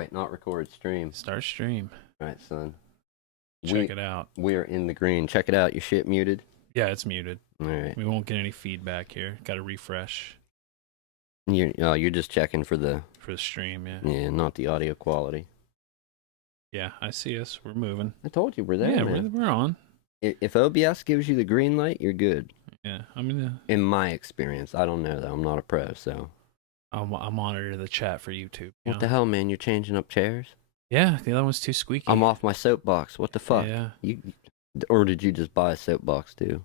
Wait, not record, stream. Start stream. All right, son. Check it out. We are in the green. Check it out. Your shit muted? Yeah, it's muted. All right. We won't get any feedback here. Got to refresh You're just checking for the stream, yeah. Yeah, not the audio quality. Yeah, I see us. We're moving. I told you we're there. Yeah, man. we're on. If OBS gives you the green light, you're good. Yeah, I mean, in my experience, I don't know though. I'm not a pro, so I'll monitor the chat for YouTube. What the hell, man? You're changing up chairs? Yeah, the other one's too squeaky. I'm off my soapbox. What the fuck? Yeah. Or did you just buy a soapbox too?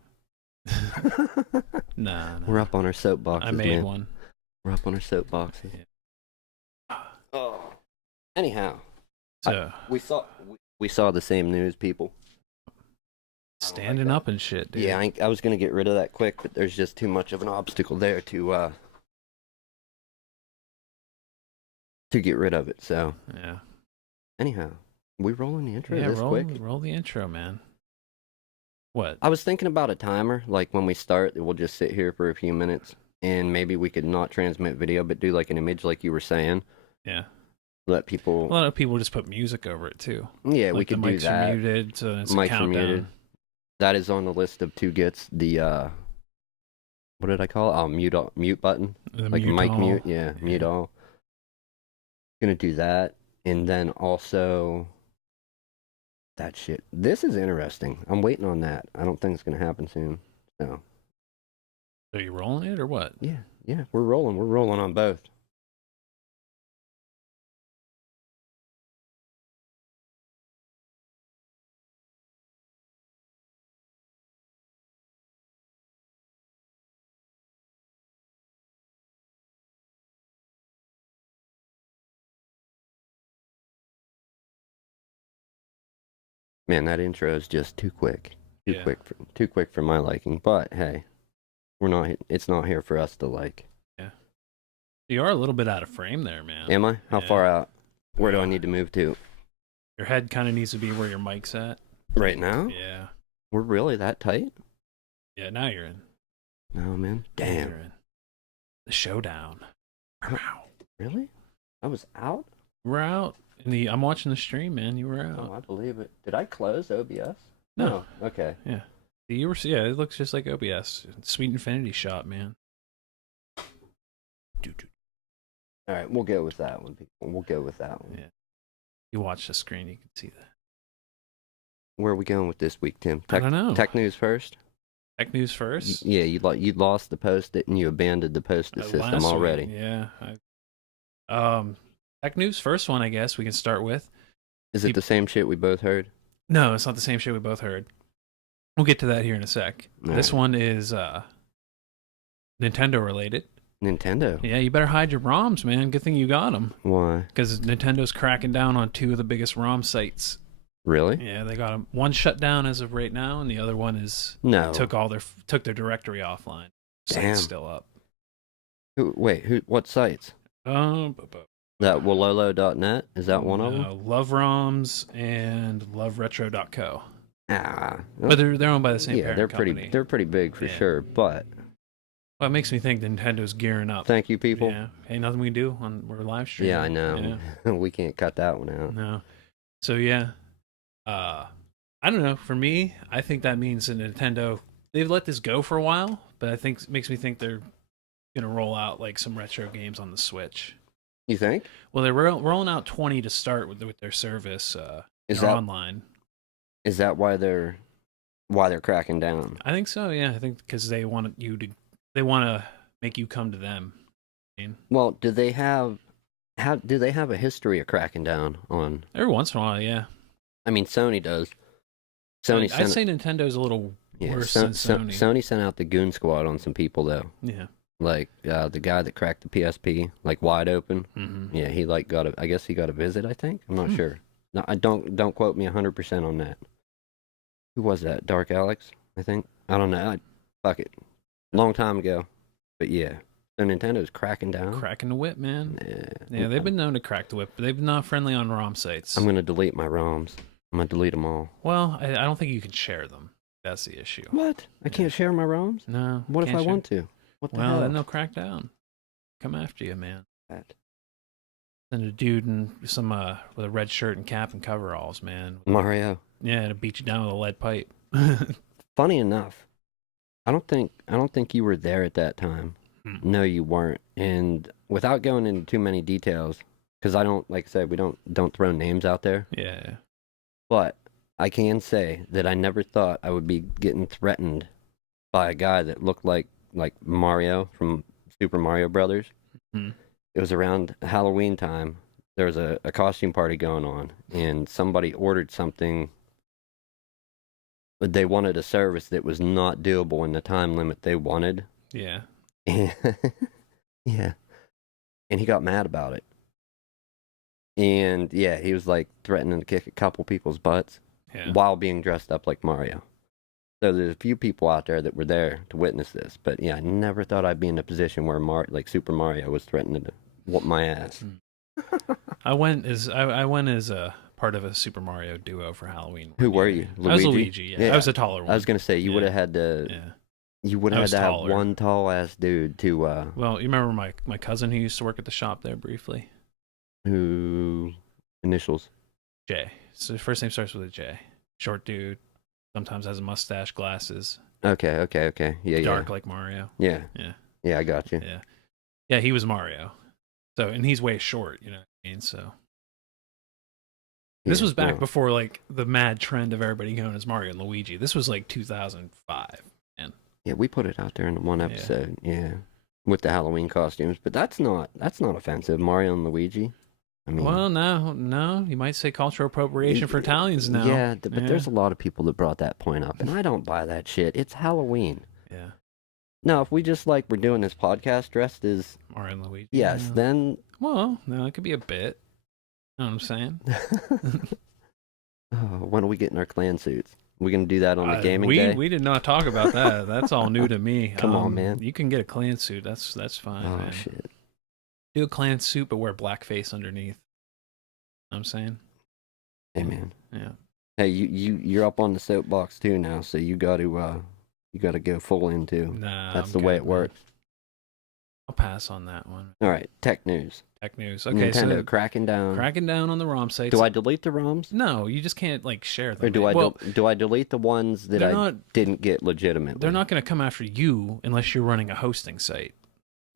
Nah. We're up on our soapboxes, I made man. one. We're up on our soapboxes. Yeah. Oh. Anyhow, So we saw the same news, people. Standing up and shit, dude. Yeah, I was gonna get rid of that quick, but there's just too much of an obstacle there to get rid of it. So yeah. Anyhow, we rolling the intro Yeah, this quick. roll the intro, man. What? I was thinking about a timer, like when we start, we'll just sit here for a few minutes, and maybe we could not transmit video, but do like an image, like you were saying. Yeah. Let people. A lot of people just put music over it too. Yeah, like we could the do mics that. are muted, so it's a Mics are countdown. muted. That is on the list of two gets. The what did I call it? Oh, mute button. The like mute mic all. mute. Yeah, mute all. Gonna do that, and then also that shit. This is interesting. I'm waiting on that. I don't think it's gonna happen soon. So. Are you rolling it or what? Yeah, we're rolling. We're rolling on both. Man, that intro is just too quick. Too quick for my liking. But hey, it's not here for us to like. Yeah. You are a little bit out of frame there, man. Am I? How far out? Where do I need to move to? Your head kind of needs to be where your mic's at. Right now? Yeah. We're really that tight? Yeah, now you're in. No, man. Damn. You're in. The showdown. Wow. Really? I was out? We're out. I'm watching the stream, man. You were out. Oh, I believe it. Did I close OBS? No. Oh, okay. Yeah. You were. Yeah, it looks just like OBS. Sweet Infinity shot, man. All right, we'll go with that one, people. We'll go with that one. Yeah. You watch the screen, you can see that. Where are we going with this week, Tim? I don't know. Tech news first? Tech news first? Yeah, you lost the Post-it and you abandoned the Post-it system already. Yeah. Tech news first one, I guess we can start with. Is it the same shit we both heard? No, it's not the same shit we both heard. We'll get to that here in a sec. This one is Nintendo related. Nintendo? Yeah, you better hide your ROMs, man. Good thing you got them. Why? Because Nintendo's cracking down on two of the biggest ROM sites. Really? Yeah, they got them. One shut down as of right now, and the other one is took their directory offline. Damn. Site's still up. What sites? That Wololo.net? Is that one of them? Love ROMs and LoveRetro.co. Ah, but they're owned by the same parent company. They're pretty big for sure. But well, it makes me think Nintendo's gearing up. Thank you, people. Yeah, hey, nothing we can do we're live streaming. Yeah, I know. Yeah. We can't cut that one out. No. So yeah, I don't know. For me, I think that means that Nintendo, they've let this go for a while, but I think it makes me think they're gonna roll out like some retro games on the Switch. You think? Well, they're rolling out 20 to start with their service. Is that online? Is that why they're cracking down? I think so. Yeah, I think because they want to make you come to them. Well, do they have a history of cracking down on? Every once in a while, yeah. I mean, Sony does. I'd say Nintendo's a little worse than Sony. Sony sent out the Goon Squad on some people though. Yeah. Like the guy that cracked the PSP, like wide open. Mm-hmm. Yeah, he I guess he got a visit. I think I'm not sure. No, I don't quote me 100% on that. Who was that? Dark Alex, I think. I don't know. Fuck it. Long time ago, but yeah. So Nintendo's cracking down. Cracking the whip, man. Yeah, they've been known to crack the whip, but they've been not friendly on ROM sites. I'm gonna delete my ROMs. I'm gonna delete them all. Well, I don't think you can share them. That's the issue. What? I can't share my ROMs? No. What if I want to? What the hell? Then they'll crack down. Come after you, man. And a dude in some with a red shirt and cap and coveralls, man. Mario. Yeah, to beat you down with a lead pipe. Funny enough, I don't think you were there at that time. No, you weren't. And without going into too many details, because I don't, like I said, we don't throw names out there. Yeah. But I can say that I never thought I would be getting threatened by a guy that looked like Mario from Super Mario Brothers. Mm-hmm. It was around Halloween time. There was a costume party going on, and somebody ordered something. But they wanted a service that was not doable in the time limit they wanted. Yeah. Yeah. And he got mad about it. And yeah, he was like threatening to kick a couple people's butts while being dressed up like Mario. So there's a few people out there that were there to witness this. But yeah, I never thought I'd be in a position where Super Mario was threatening to whoop my ass. I went as a part of a Super Mario duo for Halloween. Who were you? Luigi? I was Luigi. Yeah. I was a taller one. I was gonna say you would have had to. Yeah. You would have had to have one tall ass dude to. Well, you remember my cousin who used to work at the shop there briefly. Who initials? J. So his first name starts with a J. Short dude. Sometimes has a mustache, glasses. Okay. Yeah, Dark like Mario. Yeah. Yeah. Yeah, I got you. Yeah. Yeah, he was Mario. So, and he's way short, you know what I mean? So. This was back before like the mad trend of everybody going as Mario and Luigi. This was like 2005, man. Yeah, we put it out there in one episode. Yeah. With the Halloween costumes, but that's not offensive. Mario and Luigi. I mean, well, no, you might say cultural appropriation for Italians now. Yeah, but there's a lot of people that brought that point up, and I don't buy that shit. It's Halloween. Yeah. Now, if we just like we're doing this podcast dressed as Mario and Luigi. Yes, then. Well, no, it could be a bit. You know what I'm saying? When are we getting our clan suits? We gonna do that on the gaming day? We did not talk about that. That's all new to me. Come on, man. You can get a clan suit. That's fine. Oh man. shit. Do a clan suit, but wear blackface underneath. You know what I'm saying? Hey, man. Yeah. Hey, you're up on the soapbox too now, so you got to go full in too. Nah, that's the way it works. I'll pass on that one. All right, tech news. Okay, Nintendo so cracking down on the ROM sites. Do I delete the ROMs? No, you just can't like share them. Or do I delete the ones that didn't get legitimately? They're not going to come after you unless you're running a hosting site.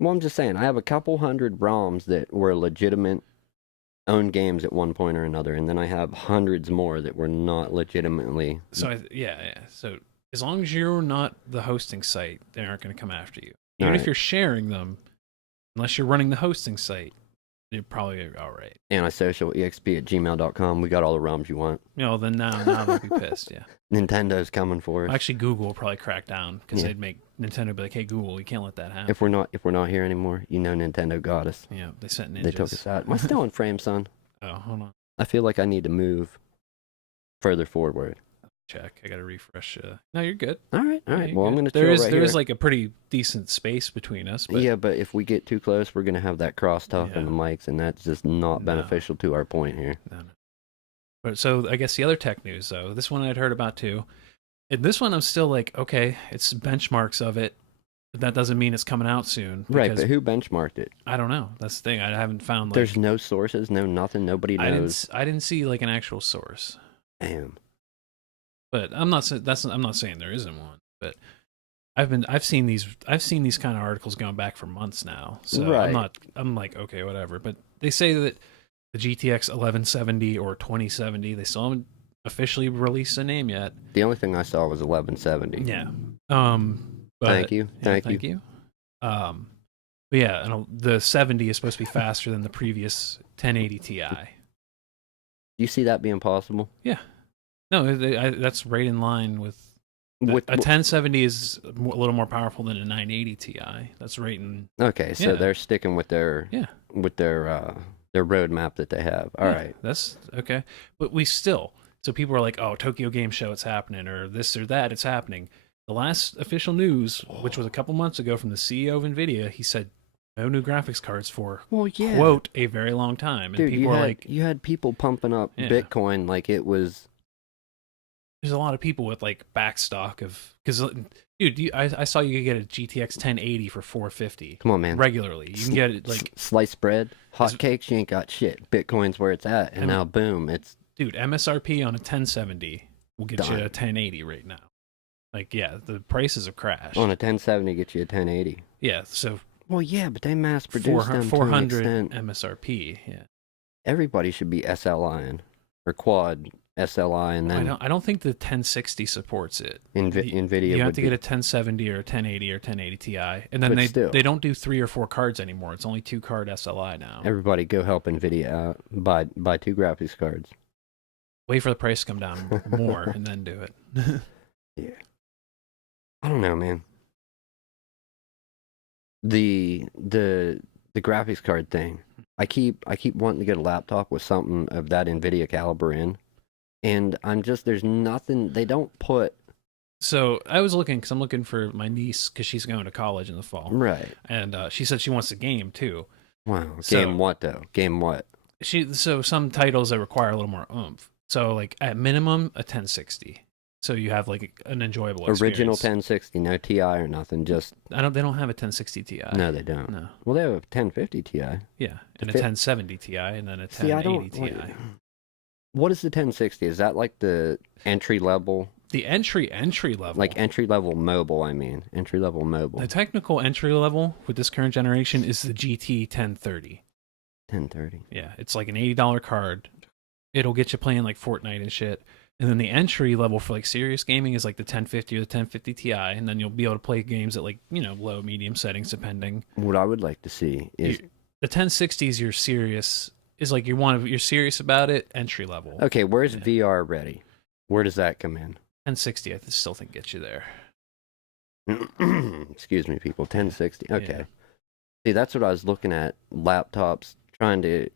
Well, I'm just saying, I have a couple hundred ROMs that were legitimate owned games at one point or another, and then I have hundreds more that were not legitimately. So yeah. So as long as you're not the hosting site, they aren't going to come after you. Even if you're sharing them, unless you're running the hosting site, you're probably all right. antisocialexp@gmail.com. We got all the ROMs you want. You know, then now they'll be pissed. Yeah. Nintendo's coming for us. Actually, Google will probably crack down because they'd make Nintendo be like, "Hey, Google, you can't let that happen." If we're not here anymore, you know, Nintendo got us. Yeah, they sent ninjas. They took us out. Am I still in frame, son? Oh, hold on. I feel like I need to move further forward. Check. I gotta refresh. No, you're good. All right. Yeah, Well, I'm gonna. There is like a pretty decent space between us. But... Yeah, but if we get too close, we're gonna have that crosstalk on the mics, and that's just not beneficial to our point here. No. But so I guess the other tech news, though, this one I'd heard about too. And this one I'm still like, okay, it's benchmarks of it, but that doesn't mean it's coming out soon. Right, but who benchmarked it? I don't know. That's the thing. I haven't found. Like, there's no sources, no nothing. Nobody knows. I didn't see like an actual source. Damn. But I'm not saying there isn't one, but I've seen these kind of articles going back for months now. So I'm like, okay, whatever. But they say that the GTX 1170 or 2070, they still haven't officially released a name yet. The only thing I saw was 1170. Yeah. Thank you. Thank you. But yeah, and the 70 is supposed to be faster than the previous 1080 Ti. Do you see that being possible? Yeah. No, that's right in line with a 1070 is a little more powerful than a 980 Ti. That's right in. Okay, so they're sticking with their roadmap that they have. All right, that's okay. But we still. So people are like, "Oh, Tokyo Game Show, it's happening," or this or that, it's happening. The last official news, which was a couple months ago from the CEO of Nvidia, he said no new graphics cards for quote a very long time. And dude, people you had people pumping up Bitcoin like it was. There's a lot of people with like backstock of because Dude, I saw you could get a GTX 1080 for 450 Come on, man. regularly. You can get it like sliced bread, hotcakes. You ain't got shit. Bitcoin's where it's at, and now boom, it's dude. MSRP on a 1070 will get you a done. 1080 right now. Like, yeah, the prices have crashed. On a 1070, get you a 1080. Yeah, so Well, yeah, but they mass produce them to an 400 extent. MSRP. Yeah, Everybody should be SLIing or quad SLI, and then I don't think the 1060 supports it. Nvidia. You have would to be, get a 1070 or a 1080 or 1080 Ti, and then But they don't do 3 or 4 cards anymore. It's only 2 card SLI now. Everybody go help Nvidia out. Buy 2 graphics cards. Wait for the price to come down more and then do it. Yeah. I don't know, man. The graphics card thing. I keep wanting to get a laptop with something of that Nvidia caliber in, and there's nothing. They don't put So I was looking because I'm looking for my niece because she's going to college in the fall, right. and she said she wants a game too. Wow. So- Game what though? Game what? So some titles that require a little more oomph. So like at minimum a 1060. So you have like an enjoyable experience. Original 1060, no TI or nothing. Just They don't have a 1060 Ti. no, they don't. No. Well, they have a 1050 Ti. Yeah, and a fit- 1070 Ti, and then a See, I 1080 don't. Ti. What is the 1060? Is that like the entry level? The entry level, Like entry level mobile, I mean. Entry level mobile. the technical entry level with this current generation is the GT 1030. 1030. Yeah, it's like an $80 card. It'll get you playing like Fortnite and shit. And then the entry level for like serious gaming is like the 1050 or the 1050 Ti, and then you'll be able to play games at like, low, medium settings depending. What I would like to see is The 1060 is your serious, is like you're serious about it, entry level. okay, where's VR ready? Where does that come in? 1060 I still think gets you there. Excuse me, people. 1060. Okay. Yeah. See, that's what I was looking at. Laptops, trying to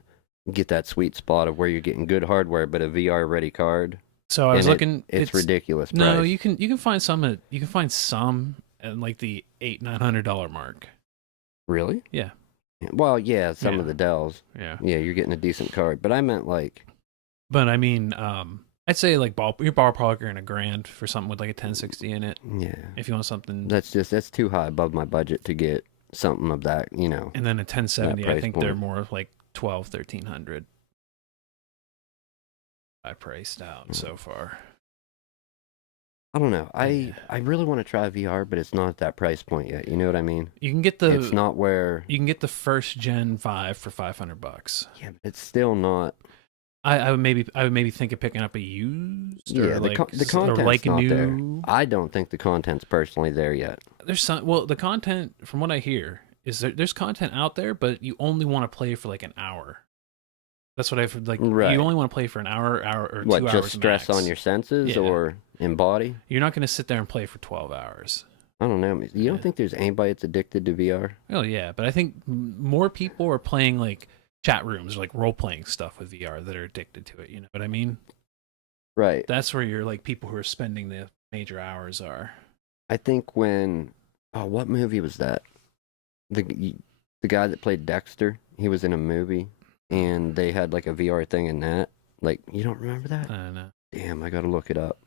get that sweet spot of where you're getting good hardware, but a VR ready card. So I was And looking. It's ridiculous. No, price. you can find some at like the $800-900 mark. Really? Yeah. Well, yeah, some Yeah. of the Dells. Yeah. Yeah, you're getting a decent card, but I meant like. But I mean, I'd say like you're ballparking $1,000 for something with like a 1060 in it. Yeah. If you want something. That's too high above my budget to get something of that, And then a 1070, I price think they're point. more of like 1,200-1,300. I priced out so far. I don't know. Yeah. I really want to try VR, but it's not at that price point yet. You know what I mean? You can get It's not where. you can get the first gen 5 for $500. Yeah, but it's still not. I would maybe think of picking up a used or Yeah, like the or content's like a not there. new. I don't think the content's personally there yet. There's some the content from what I hear is there's content out there, but you only want to play for like an hour. That's what I've like. Right. You only want to play for an hour or 2 What, hours. just stress max. on your senses Yeah. or in body? You're not going to sit there and play for 12 hours. I don't know. You don't Yeah. think there's anybody that's addicted to VR? Oh yeah, but I think more people are playing like chat rooms, or like role playing stuff with VR that are addicted to it. You know what I mean? Right. That's where you're like people who are spending the major hours are. I think what movie was that? The guy that played Dexter, he was in a movie, and they had like a VR thing in that. Like, you don't remember that? I don't know. Damn, I gotta look it up.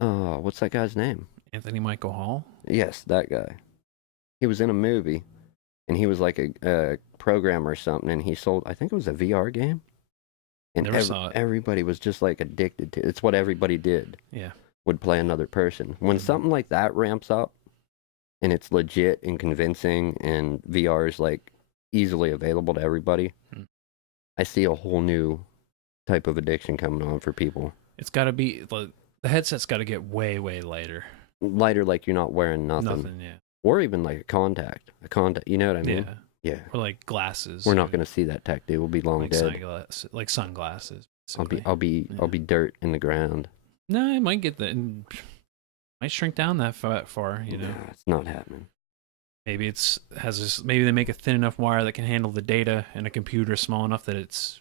Oh, what's that guy's name? Anthony Michael Hall. Yes, that guy. He was in a movie, and he was like a programmer or something, and he sold, I think it was a VR game. And Never saw it. everybody was just like addicted to it. It's what everybody did, Yeah. would play another person. When something like that ramps up, and it's legit and convincing, and VR is like easily available to everybody, I see a whole new type of addiction coming on for people. It's got to be the headset's got to get way lighter. Lighter, like you're not wearing nothing. Yeah. Or even like a contact. You know what I mean? Yeah. Yeah. Or like glasses. We're not going to see that tech, dude. We'll be long like dead. sunglasses. I'll basically. be dirt in the ground. No, it might get that. Might shrink down that far. You know. Nah, it's not happening. Maybe maybe they make a thin enough wire that can handle the data, and a computer small enough that it's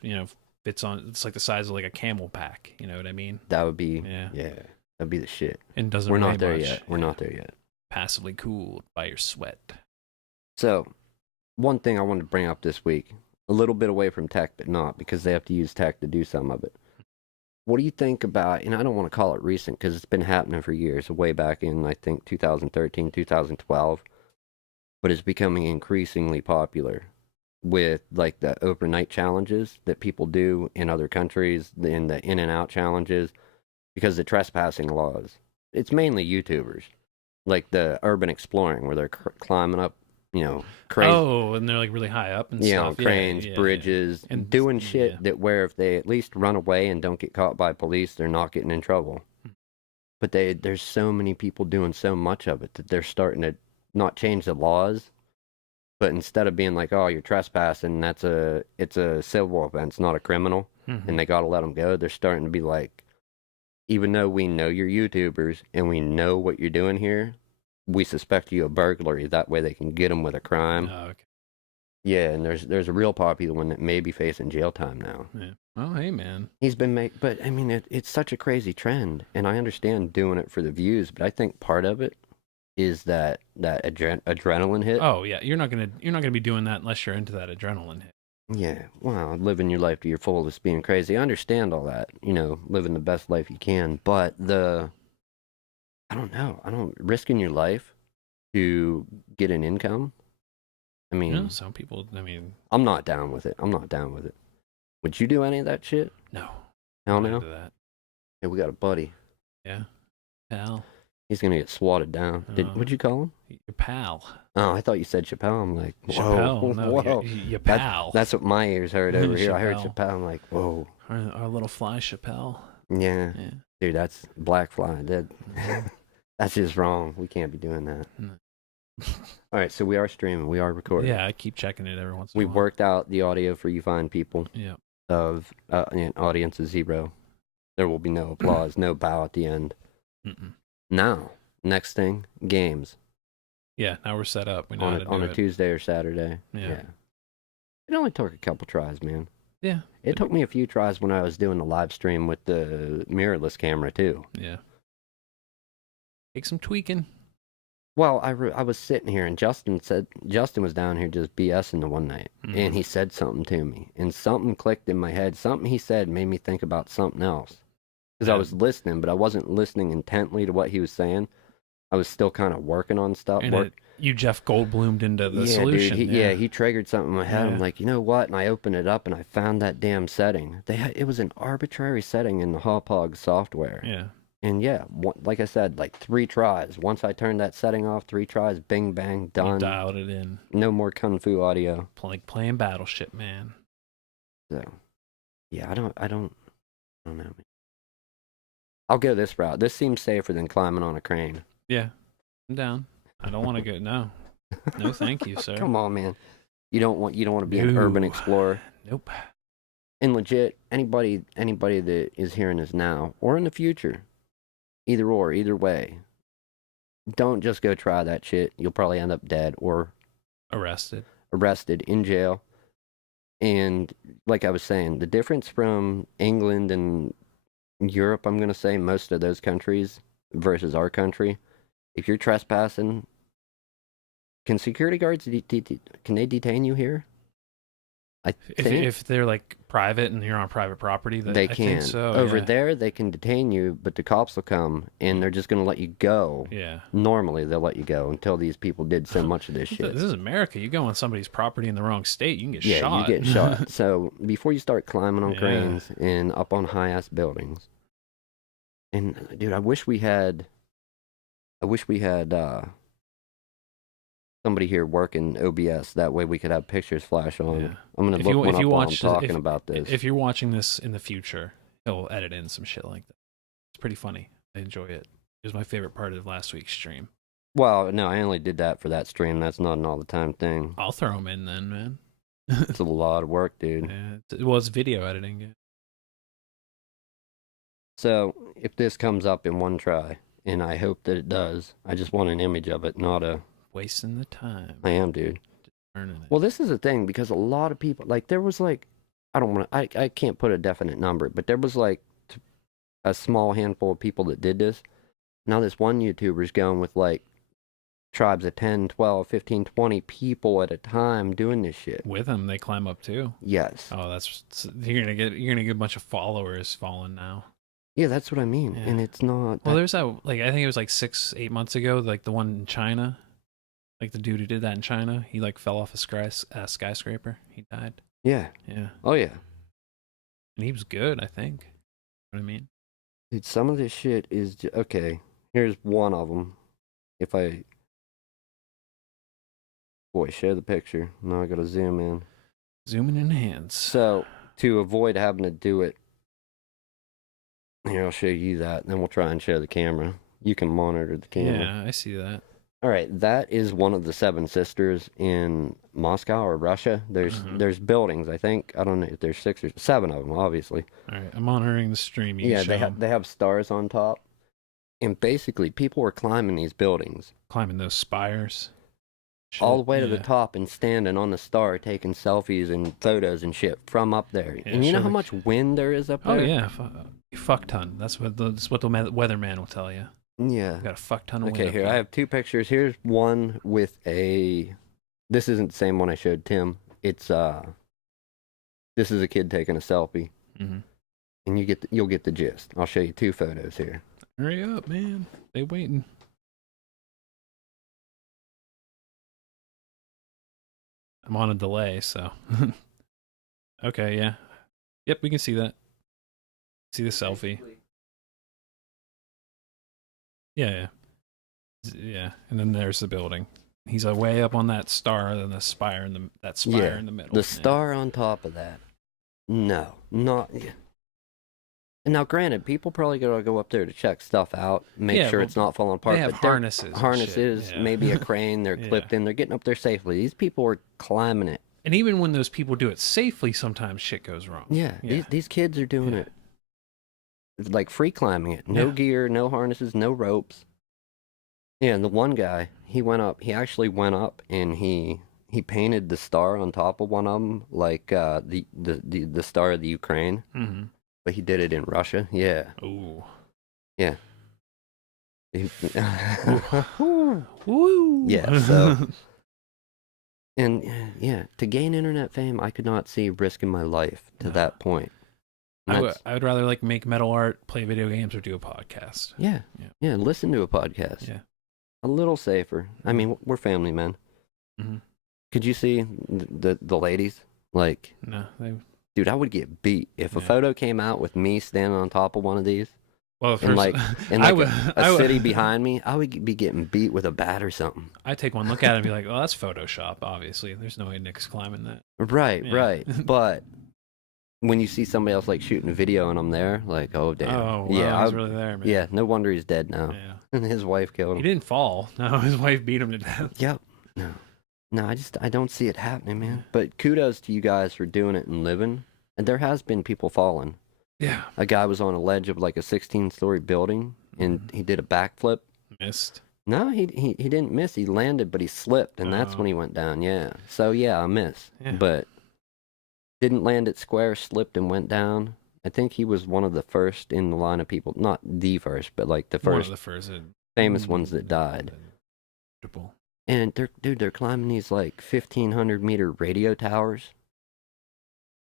fits on. It's like the size of like a camel pack. You know what I mean? That would be Yeah. that'd be the shit. And doesn't. We're weigh not there much. yet. We're not there yet. Passively cooled by your sweat. So, one thing I wanted to bring up this week, a little bit away from tech, but not because they have to use tech to do some of it. what do you think about, and I don't want to call it recent because it's been happening for years, way back in, I think, 2013, 2012, but it's becoming increasingly popular with like the overnight challenges that people do in other countries, in the in and out challenges, because the trespassing laws. It's mainly YouTubers, like the urban exploring where they're climbing up, crazy, Oh, and they're like really high up and stuff. cranes, Yeah. bridges, And doing shit yeah. that where if they at least run away and don't get caught by police, they're not getting in trouble. But there's so many people doing so much of it that they're starting to not change the laws, but instead of being like, oh, you're trespassing, it's a civil offense, not a criminal, and they got to let them go. They're starting to be like, even though we know you're YouTubers and we know what you're doing here, we suspect you of burglary. That way they can get them with a crime. Oh, okay. Yeah, and there's a real popular one that may be facing jail time now. Yeah. Oh, hey, man. He's been but I mean, it's such a crazy trend, and I understand doing it for the views, but I think part of it is that adrenaline hit. Oh, yeah. You're not gonna be doing that unless you're into that adrenaline hit. Yeah, wow, living your life to your fullest, being crazy. I understand all that, living the best life you can, but I don't know, risking your life to get an income. I mean, some people. I mean, I'm not down with it. Would you do any of that shit? No. Hell I'm not no. into that. Hey, we got a buddy. Yeah. Pal. He's gonna get swatted down. What'd you call him? Your pal. Oh, I thought you said Chappelle. I'm like, whoa, Chappelle. No, whoa. Your pal. That's what my ears heard over here. I heard Chappelle. Chappelle. I'm like, whoa. Our little fly Chappelle. Yeah. Yeah. Dude, that's black fly. That's just wrong. We can't be doing that. No. All right, so we are streaming. We are recording. Yeah, I keep checking it every once in a We while. worked out the audio for you fine people. Yeah. Of audience is 0. There will be no applause, no bow at the end. Now, next thing, games. Yeah, now we're set up. We know how to do on a it. Tuesday or Saturday. Yeah. It only took a couple tries, man. Yeah. It took me a few tries when I was doing the live stream with the mirrorless camera too. Yeah. Take some tweaking. Well, I was sitting here and Justin was down here just BSing the one night, and he said something to me, and something clicked in my head. Something he said made me think about something else, because I was listening, but I wasn't listening intently to what he was saying. I was still kind of working on stuff. And you Jeff Goldblumed into the solution. Dude, he triggered something in my head. Yeah. I'm like, you know what? And I opened it up and I found that damn setting. It was an arbitrary setting in the Hauppauge software. Yeah. And yeah, like I said, like 3 tries. Once I turned that setting off, 3 tries, bing, bang, done. You dialed it in. No more Kung Fu audio. Like playing Battleship, man. So, yeah, I don't know. I'll go this route. This seems safer than climbing on a crane. Yeah, I'm down. I don't want to go. No, thank you, sir. Come on, man. You don't want to be an urban explorer. Nope. And legit, anybody that is hearing this now or in the future, either way, don't just go try that shit. You'll probably end up dead or arrested in jail. And like I was saying, the difference from England and Europe, I'm going to say most of those countries versus our country, if you're trespassing, can security guards can they detain you here? I think if they're like private and you're on private property, they I can. think so, Over yeah. there, they can detain you, but the cops will come and they're just going to let you go. Yeah. Normally, they'll let you go until these people did so much of this shit. This is America. You go on somebody's property in the wrong state, you can get shot. Yeah, you get shot. So before you start climbing on cranes and up on high-ass buildings, and dude, I wish we had somebody here working OBS. That way we could have pictures flash on. Yeah. I'm going to look one up while I'm talking about this. If you're watching this in the future, he'll edit in some shit like that. It's pretty funny. I enjoy it. It was my favorite part of last week's stream. Well, no, I only did that for that stream. That's not an all-the-time thing. I'll throw them in then, man. It's a lot of work, dude. Yeah, well, it's video editing. Yeah. So, if this comes up in one try, and I hope that it does, I just want an image of it, not a... Wasting the time. I am, dude. Well, this is the thing, because a lot of people, like, there was, like, I can't put a definite number, but there was, like, a small handful of people that did this. Now this one YouTuber's going with, like, tribes of 10, 12, 15, 20 people at a time doing this shit. With them, they climb up, too? Yes. Oh, you're gonna get a bunch of followers falling now. Yeah, that's what I mean. Yeah. And it's not. Well, there's that, like, I think it was like 6, 8 months ago, like the one in China. Like the dude who did that in China, he like fell off a skyscraper. He died. Yeah. Yeah, Oh yeah. and he was good, I think. You know what I mean? Dude, some of this shit is okay. Here's one of them. If I, boy, share the picture. Now I gotta zoom in. Zooming in hands. So to avoid having to do it, here I'll show you that. Then we'll try and share the camera. You can monitor the camera. Yeah, I see that. All right, that is one of the Seven Sisters in Moscow or Russia. There's buildings. I think I don't know if there's 6 or 7 of them. Obviously. All right, I'm monitoring the stream. Yeah, they have stars on top, and basically people were climbing these buildings climbing those spires. Shit, all the way to the yeah. top and standing on the star, taking selfies and photos and shit from up there. Yeah, and you know sure. how much wind there is up Oh there? yeah, fuck ton. That's what the weatherman will tell you. Yeah. Got a fuck ton of wind. Okay, up here I have 2 pictures. Here's one with a. This isn't the same one I showed Tim. It's This is a kid taking a selfie, and you'll get the gist. I'll show you 2 photos here. Hurry up, man! They waiting. I'm on a delay, so. Okay, yeah. Yep, we can see that. See the selfie. Yeah. Yeah, and then there's the building. He's way up on that star, and the spire in the middle. The star on top of that. No, not. Yeah. And now, granted, people probably gotta go up there to check stuff out, make sure it's not falling apart. They have but harnesses. Harnesses, maybe a crane. They're clipped in. They're getting up there safely. These people are climbing it. And even when those people do it safely, sometimes shit goes wrong. Yeah. These kids are doing it like free climbing it. No gear, no harnesses, no ropes. Yeah, and the one guy, he actually went up and he painted the star on top of one of them, like the star of the Ukraine. Mm-hmm. But he did it in Russia. Yeah. Ooh. Yeah. Woo. Yeah, so. And yeah, to gain internet fame, I could not see risking my life to that point. I would rather like make metal art, play video games, or do a podcast. Yeah. Listen to a podcast. Yeah. A little safer. I mean, we're family men. Mm-hmm. Could you see the ladies? Like, no, dude, I would get beat if a photo came out with me standing on top of one of these. Well, and like a city behind me, I would be getting beat with a bat or something. I'd take one look at it and be like, "Oh, that's Photoshop." Obviously, there's no way Nick's climbing that. Right. But when you see somebody else like shooting a video and I'm there, like, oh damn, oh wow, he's really there, man. Yeah, no wonder he's dead now. Yeah, and his wife killed him. He didn't fall. No, his wife beat him to death. Yep. No, I don't see it happening, man. But kudos to you guys for doing it and living. And there has been people falling. Yeah. A guy was on a ledge of like a 16-story building, and he did a backflip. Missed. No, he didn't miss. He landed, but he slipped, and that's when he went down. Yeah. So yeah, I missed, but didn't land it square. Slipped and went down. I think he was one of the first in the line of people. Not the first, but like the first. One of the first famous ones that died. And they're climbing these like 1,500-meter radio towers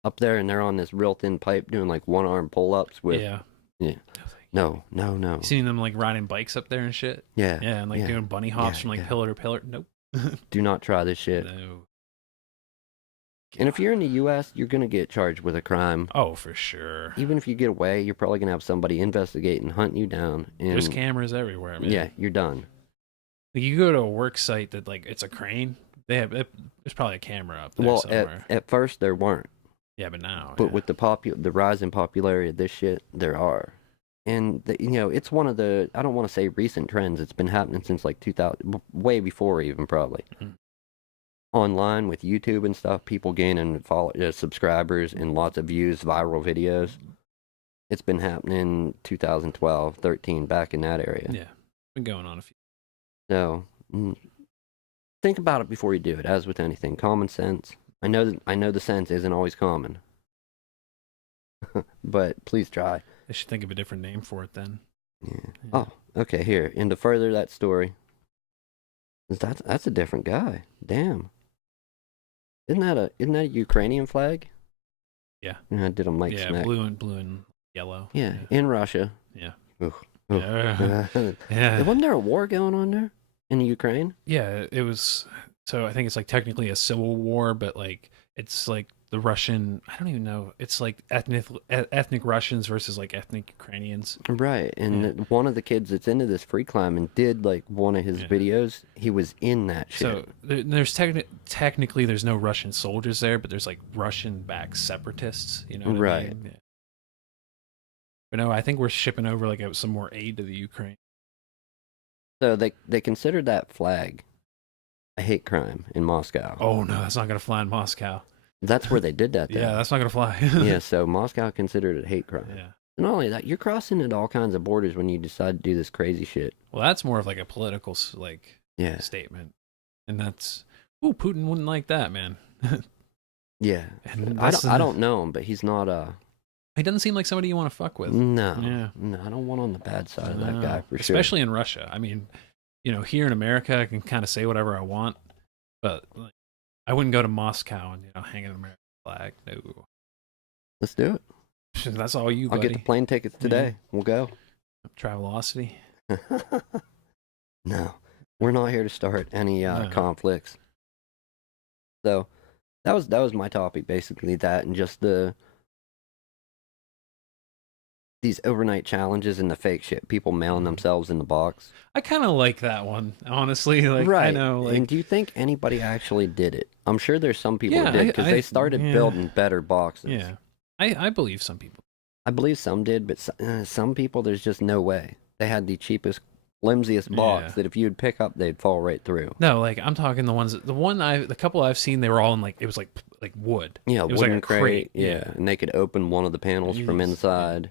up there, and they're on this real thin pipe doing like one-arm pull-ups with. Yeah. No. You seen them like riding bikes up there and shit? Yeah. Yeah, and like doing bunny hops from like pillar to pillar. Nope. Do not try this shit. No. And if you're in the U.S., you're gonna get charged with a crime. Oh, for sure. Even if you get away, you're probably gonna have somebody investigate and hunt you down. And there's cameras everywhere, man. Yeah, you're done. Like, you go to a work site that like it's a crane. There's probably a camera up there somewhere. At first there weren't. Yeah, but now. But with the rise in popularity of this shit, there are. And it's one of the, I don't want to say recent trends. It's been happening since like 2000, way before even probably. Mm-hmm. Online with YouTube and stuff, people gaining subscribers and lots of views, viral videos. It's been happening 2012, 13, back in that area. Yeah, been going on a few. So think about it before you do it. As with anything, common sense. I know the sense isn't always common, but please try. They should think of a different name for it then. Yeah. Oh, okay. Here, and to further that story, that's a different guy. Damn. Isn't that a Ukrainian flag? Yeah. I did a Mike Smack. Smack. Blue and yellow. Yeah, in Russia. Yeah. Oof. Yeah. Yeah. Wasn't there a war going on there in Ukraine? Yeah, it was. So I think it's like technically a civil war, but like it's like the Russian. I don't even know. It's like ethnic Russians versus like ethnic Ukrainians. Right, Yeah. and one of the kids that's into this free climbing did like one of his Yeah. videos. He was in that shit. So there's technically there's no Russian soldiers there, but there's like Russian-backed separatists. You know what I Right. mean? Yeah. But no, I think we're shipping over like some more aid to the Ukraine. So they considered that flag a hate crime in Moscow. Oh no, that's not gonna fly in Moscow. That's where they did that. Though. Yeah, that's not gonna fly. Yeah, so Moscow considered it a hate crime. Yeah. Not only that, you're crossing into all kinds of borders when you decide to do this crazy shit. Well, that's more of like a political Yeah. statement, and that's Putin wouldn't like that, man. Yeah. And I don't know him, but he's not he doesn't seem like somebody you want to fuck with. no. Yeah. No, I don't want on the bad side of that No. guy for sure. Especially in Russia. I mean, you know, here in America, I can kind of say whatever I want, but like, I wouldn't go to Moscow and hang an American flag. No, Let's do it. that's all you, I'll buddy. get the plane tickets today. We'll go. Travelocity. No, we're not here to start any No. conflicts. So that was my topic, basically, that and just these overnight challenges and the fake shit. People mailing themselves in the box. I kind of like that one, honestly. Like, Right. I know, like, And do you think anybody actually did it? I'm sure there's some people Yeah, who did because they started yeah. building better boxes. yeah, I believe some people. I believe some did, but some people, there's just no way. They had the cheapest, flimsiest box Yeah. that if you'd pick up, they'd fall right through. No, like I'm talking the couple I've seen, they were all in like it was like wood. Yeah, It was like wooden a crate. crate, Yeah. yeah. And they could open one of the panels from Yes, inside.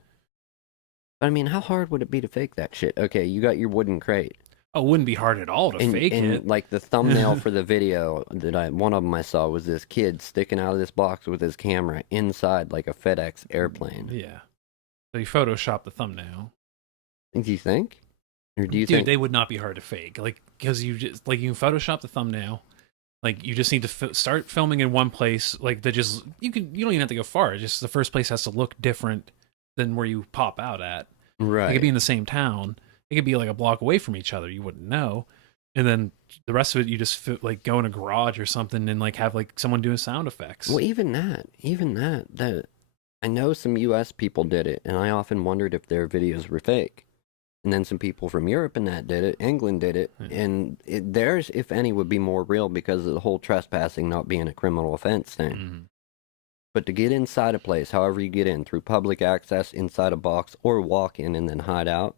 But I mean, how hard would it be to fake that shit? Okay, you got your wooden crate. Oh, it wouldn't be hard at all to fake and it. like the thumbnail for the video that one of them I saw was this kid sticking out of this box with his camera inside like a FedEx airplane. Yeah. So you Photoshop the thumbnail. Do you think? Or do you Dude, think? they would not be hard to fake. Like, because you just, like, you can Photoshop the thumbnail. Like, you just need to start filming in one place. Like, you don't even have to go far. It's just the first place has to look different than where you pop out at. Right. It could be in the same town. It could be like a block away from each other. You wouldn't know. And then the rest of it, you just like go in a garage or something and like have like someone doing sound effects. Well, even that I know some U.S. people did it, and I often wondered if their videos were fake. And then some people from Europe and that did it. England did it, and theirs, if any, would be more real because of the whole trespassing not being a criminal offense thing. Mm-hmm. But to get inside a place, however you get in, through public access, inside a box, or walk in and then hide out.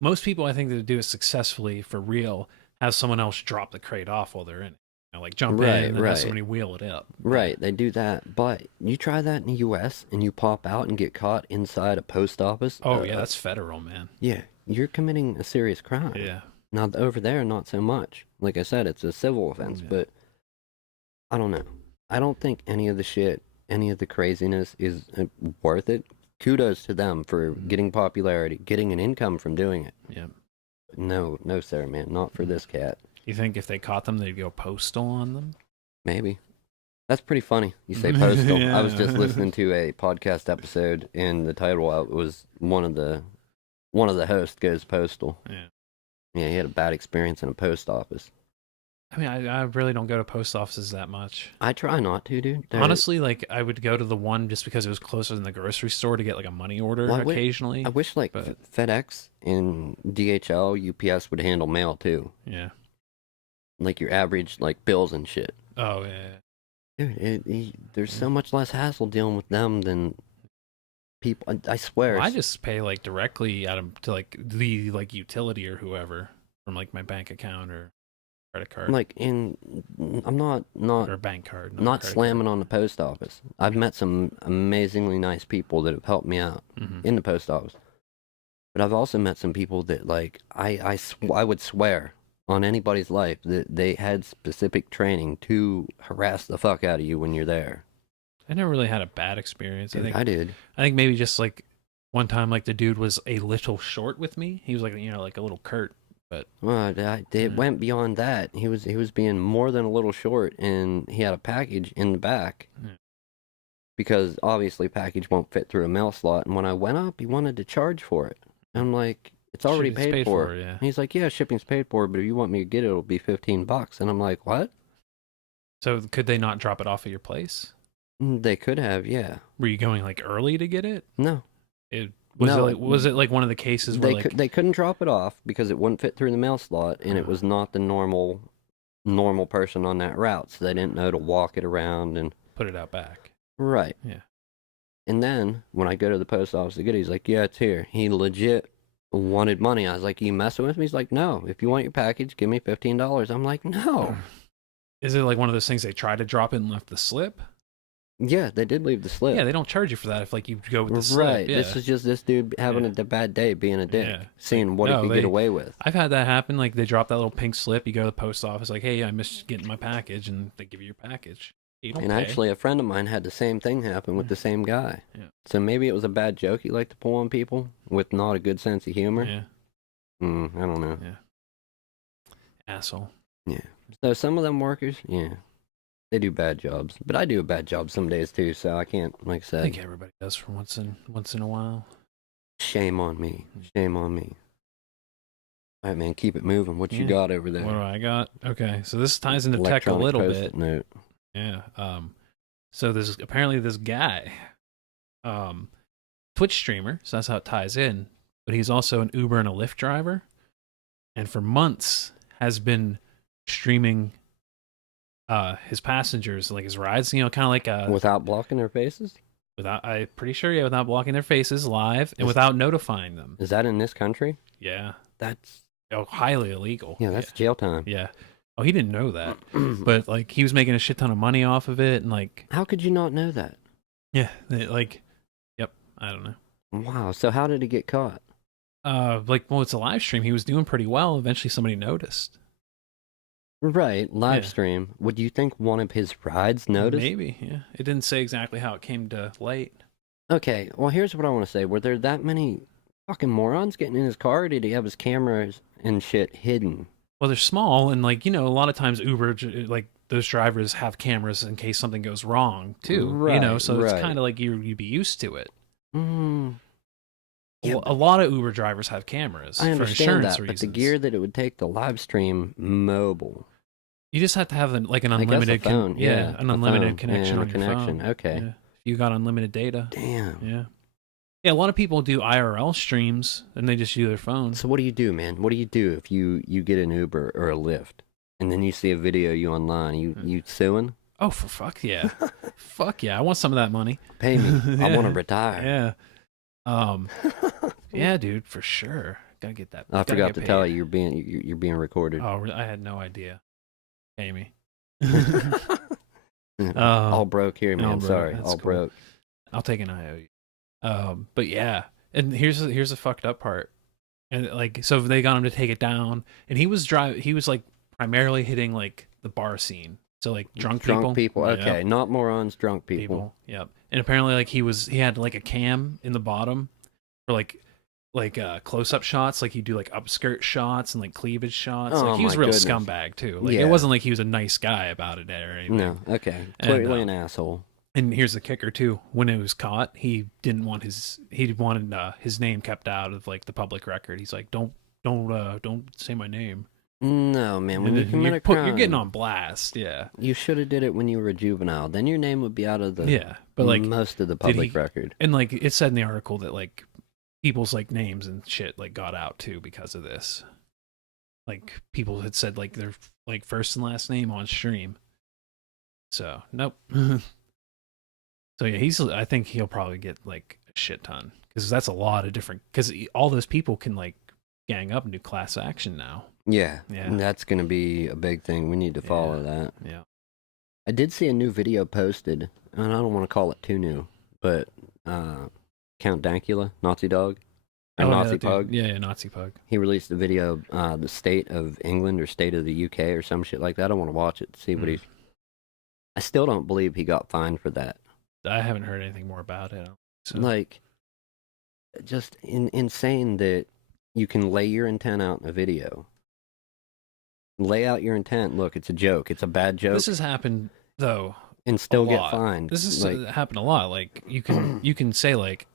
Most people, I think, that do it successfully for real, have someone else drop the crate off while they're in it. Like jump in and then have somebody wheel it up. Right, they do that. But you try that in the U.S. and you pop out and get caught inside a post office. Oh, yeah, that's federal, man. Yeah, you're committing a serious crime. Yeah. Now, over there, not so much. Like I said, it's a civil offense, but I don't know. I don't think any of the craziness is worth it. Kudos to them for getting popularity, getting an income from doing it. Yeah. No, sir, man, not for this cat. You think if they caught them, they'd go postal on them? Maybe. That's pretty funny. You say postal. Yeah. I was just listening to a podcast episode, and the title was one of the hosts goes postal. Yeah. Yeah, he had a bad experience in a post office. I mean, I really don't go to post offices that much. I try not to, dude. Honestly, like I would go to the one just because it was closer than the grocery store to get like a money order occasionally. I wish like FedEx and DHL, UPS would handle mail too. Yeah. Like your average like bills and shit. Oh yeah. Dude, there's so much less hassle dealing with them than people. I swear. Well, I just pay like directly out of to like the like utility or whoever from like my bank account or credit card. Like I'm not or bank card. Not slamming on the post office. I've met some amazingly nice people that have helped me out in the post office. But I've also met some people that like I would swear on anybody's life that they had specific training to harass the fuck out of you when you're there. I never really had a bad experience. Dude, I did. I think maybe just like one time, like the dude was a little short with me. He was like like a little curt. But it went beyond that. He was being more than a little short, and he had a package in the back. Yeah. because obviously package won't fit through a mail slot. And when I went up, he wanted to charge for it. And I'm like, it's already Shipping's paid for. yeah. And he's like, yeah, shipping's paid for, but if you want me to get it, it'll be $15. And I'm like, what? So could they not drop it off at your place? They could have, yeah. Were you going like early to get it? No. Was it like one of the cases where they couldn't drop it off because it wouldn't fit through the mail slot, and it was not the normal person on that route, so they didn't know to walk it around and put it out back. Right. Yeah. And then when I go to the post office to get it, he's like, yeah, it's here. He legit wanted money. I was like, you messing with me? He's like, no, if you want your package, give me $15. I'm like, no. Is it like one of those things they tried to drop it and left the slip? Yeah, they did leave the slip. Yeah, they don't charge you for that if like you go with the slip. Right. Yeah. This is just this dude having a bad day, being a dick, seeing what he could get away with. I've had that happen. Like they drop that little pink slip. You go to the post office, like, hey, I missed getting my package, and they give you your package. And actually, a friend of mine had the same thing happen with the same guy. Yeah. So maybe it was a bad joke he liked to pull on people with not a good sense of humor. Yeah. I don't know. Yeah. Asshole. Yeah. So some of them workers, yeah, they do bad jobs. But I do a bad job some days too, so I can't, like I said. I think everybody does for once in a while. Shame on me. Shame on me. All right, man, keep it moving. What you got over there? What do I got? Okay, so this ties into tech a little bit. Note. Yeah. So there's apparently this guy, Twitch streamer. So that's how it ties in. But he's also an Uber and a Lyft driver, and for months has been streaming his passengers, like his rides. You know, kind of like without blocking their faces. I'm pretty sure, yeah, without blocking their faces live and without notifying them. Is that in this country? Yeah. That's highly illegal. Yeah, that's jail time. Yeah. Oh, he didn't know that. But like he was making a shit ton of money off of it, and like how could you not know that? Yeah, yep, I don't know. Wow. So how did he get caught? It's a live stream. He was doing pretty well. Eventually somebody noticed. Right, live stream. Would you think one of his rides noticed? Maybe, yeah. It didn't say exactly how it came to light. Okay, well, here's what I want to say. Were there that many fucking morons getting in his car, or did he have his cameras and shit hidden? Well, they're small, and like, you know, a lot of times Uber, like, those drivers have cameras in case something goes wrong, too. Right, you know, so it's kind of like you'd be used to it. Yeah, a lot of Uber drivers have cameras I understand for insurance that, reasons. But the gear that it would take to live stream mobile. You just have to have an unlimited phone. An unlimited connection on your phone. Okay. Yeah. You got unlimited data. Damn. Yeah. Yeah, a lot of people do IRL streams and they just use their phones. So what do you do, man? What do you do if you get an Uber or a Lyft and then you see a video you online? You suing? Oh, for fuck yeah. Fuck yeah. I want some of that money. Pay me. I want to retire. Yeah. Yeah, dude, for sure. Gotta get that. I forgot to tell you you're being recorded. Oh, I had no idea. Amy. All broke here, man. Sorry, all cool. broke. I'll take an IOU. But yeah, and here's the fucked up part. And like, so they got him to take it down, and he was like primarily hitting like the bar scene. So like drunk people. Okay, yep. Not morons, drunk people. Yep. And apparently like he had like a cam in the bottom for like close-up shots, like he'd do like upskirt shots and like cleavage shots. Like he was a real scumbag too. Like it wasn't like he was a nice guy about it or anything. No, okay. Clearly an asshole. And here's the kicker too. When it was caught, he wanted his name kept out of like the public record. He's like, don't say my name. No, man. When you commit a crime, you're getting on blast. Yeah. You should have did it when you were a juvenile. Then your name would be out of the but like most of the public record. And like it said in the article that like people's like names and shit like got out too because of this. Like people had said like their like first and last name on stream. So nope. So yeah, I think he'll probably get like a shit ton because that's a lot of different. Because all those people can like gang up and do class action now. Yeah, and that's gonna be a big thing. We need to follow that. Yeah. I did see a new video posted, and I don't want to call it too new, but Count Dankula, Nazi dog, or Nazi pug. Yeah, Nazi pug. He released a video, the state of England or state of the UK or some shit like that. I want to watch it to see what he's. I still don't believe he got fined for that. I haven't heard anything more about it. So. Like, just insane that you can lay your intent out in a video. Lay out your intent. Look, it's a joke. It's a bad joke. This has happened though and still get lot. fined. This is like, happened a lot. Like you can say like,